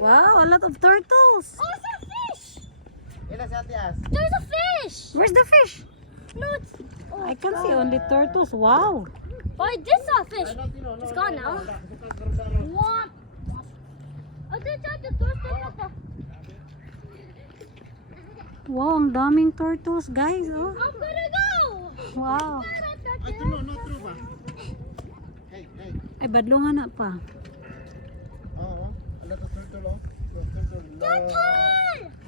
Wow, a lot of turtles. Oh, it's a fish! There's a fish! Where's the fish? No, it's... Oh, I can see only turtles. Wow. Oh, I did saw a fish. Ano, It's gone no, now. ano. What? I did try to twist it at the... Wow, ang daming turtles, guys. Oh. I'm gonna go! Wow. Ay, Tino, no, true ba? Hey, hey. Ay, badlungan na pa. Oo, oh, ala to turtle, oh. Turtle, turtle.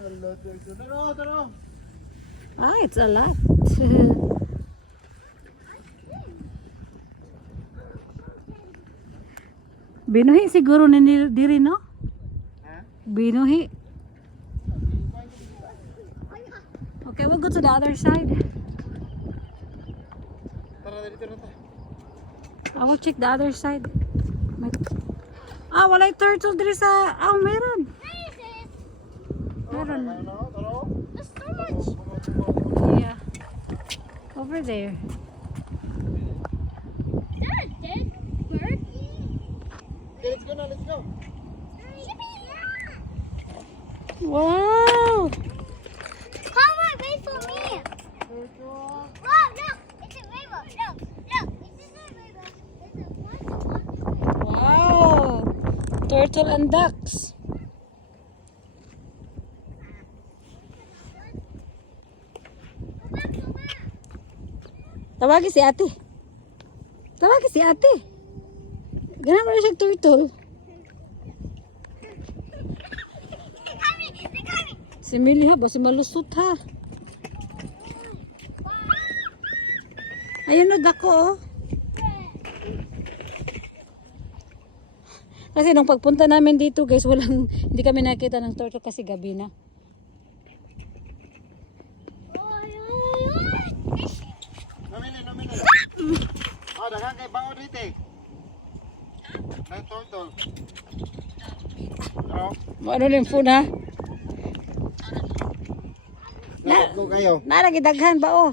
Ala, turtle. Taro, taro. Ah, it's a lot. Binuhi siguro ni Nil- diri, no? Ha? Binuhi. Okay, we'll go to the other side. Tara, dito na tayo. I will check the other side. May- Ah, walay turtle diri sa... Ah, meron. Meron. There's so much! Yeah. Over there. Is that a dead bird? Okay, let's go na, let's go. Wow! Turtle and ducks. Go back, go back. Tawagi si ate. Tawagi si ate. Ganun mo siya turtle. Si Millie ha, basi malusot ha. Ayun no, dako oh. Kasi nung pagpunta namin dito guys, walang, hindi kami nakita ng turtle kasi gabi na. Oh, daghang kay baon dito eh. Ay, turtle. Taro. Ano phone ha? Let's go kayo. Nalagi daghan ba oh?